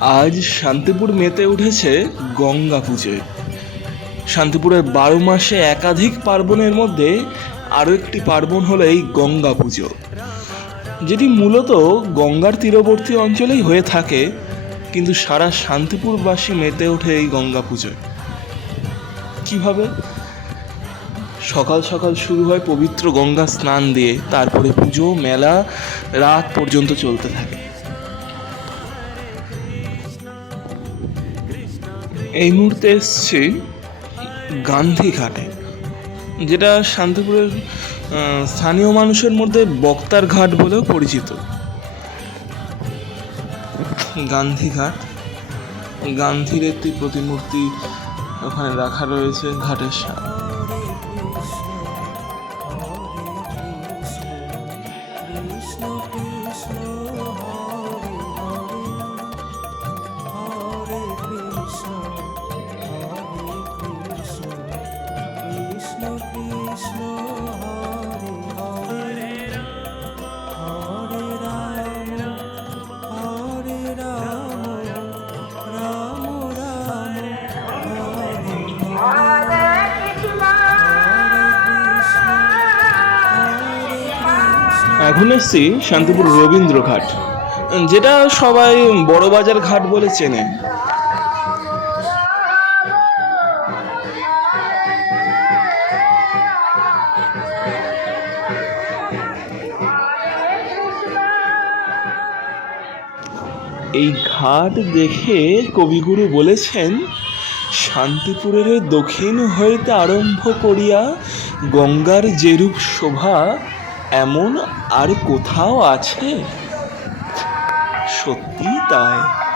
আজ শান্তিপুর মেতে উঠেছে গঙ্গা পুজোয় শান্তিপুরের বারো মাসে একাধিক পার্বণের মধ্যে আরও একটি পার্বণ হলো এই গঙ্গা পুজো। যেটি মূলত গঙ্গার তীরবর্তী অঞ্চলেই হয়ে থাকে, কিন্তু সারা শান্তিপুরবাসী মেতে ওঠে এই গঙ্গা পুজোয় কীভাবে? সকাল সকাল শুরু হয় পবিত্র গঙ্গা স্নান দিয়ে, তারপরে পুজো, মেলা, রাত পর্যন্ত চলতে থাকে। এই মুহূর্তে এসছি গান্ধীঘাটে যেটা শান্তিপুরের স্থানীয় মানুষের মধ্যে বক্তার ঘাট বলেও পরিচিত। গান্ধীঘাট গান্ধীর একটি প্রতিমূর্তি ওখানে রাখা রয়েছে ঘাটের সামনে। এখন এসছি শান্তিপুর রবীন্দ্র ঘাট যেটা সবাই বড়বাজার ঘাট বলে চেনে। এই ঘাট দেখে কবিগুরু বলেছেন, শান্তিপুরের দক্ষিণ হইতে আরম্ভ করিয়া গঙ্গার যেরূপ শোভা এমন আর কোথাও আছে? সত্যি তাই।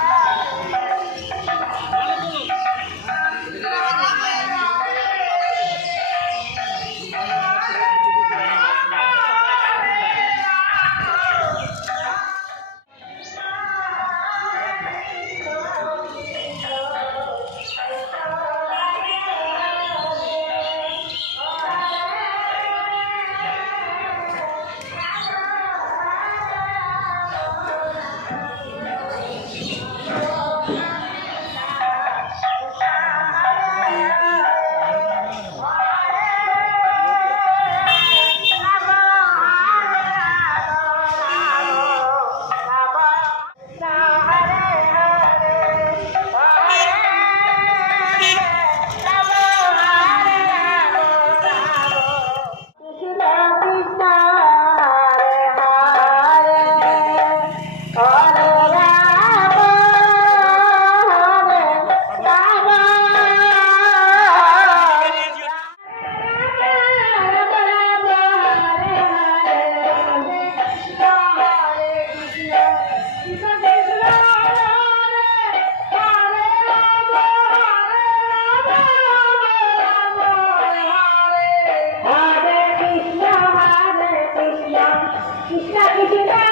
কৃষ্ণ কৃষ্ণ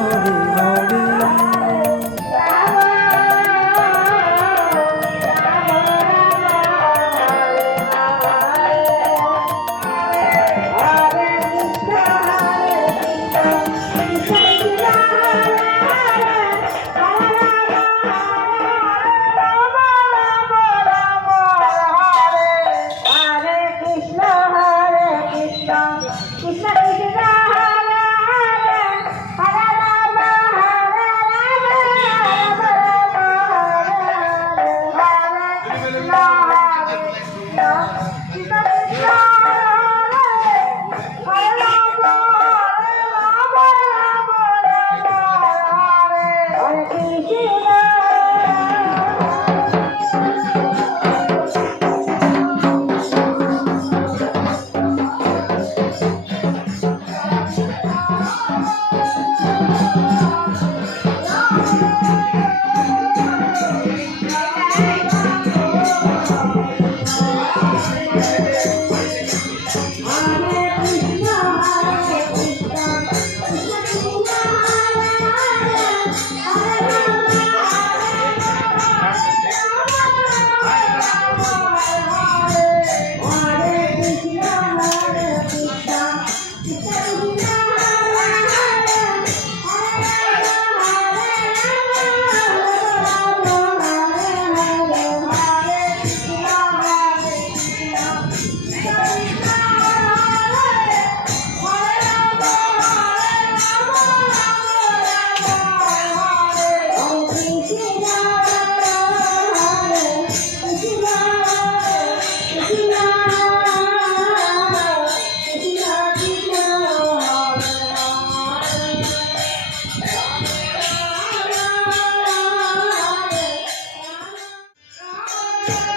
Yeah.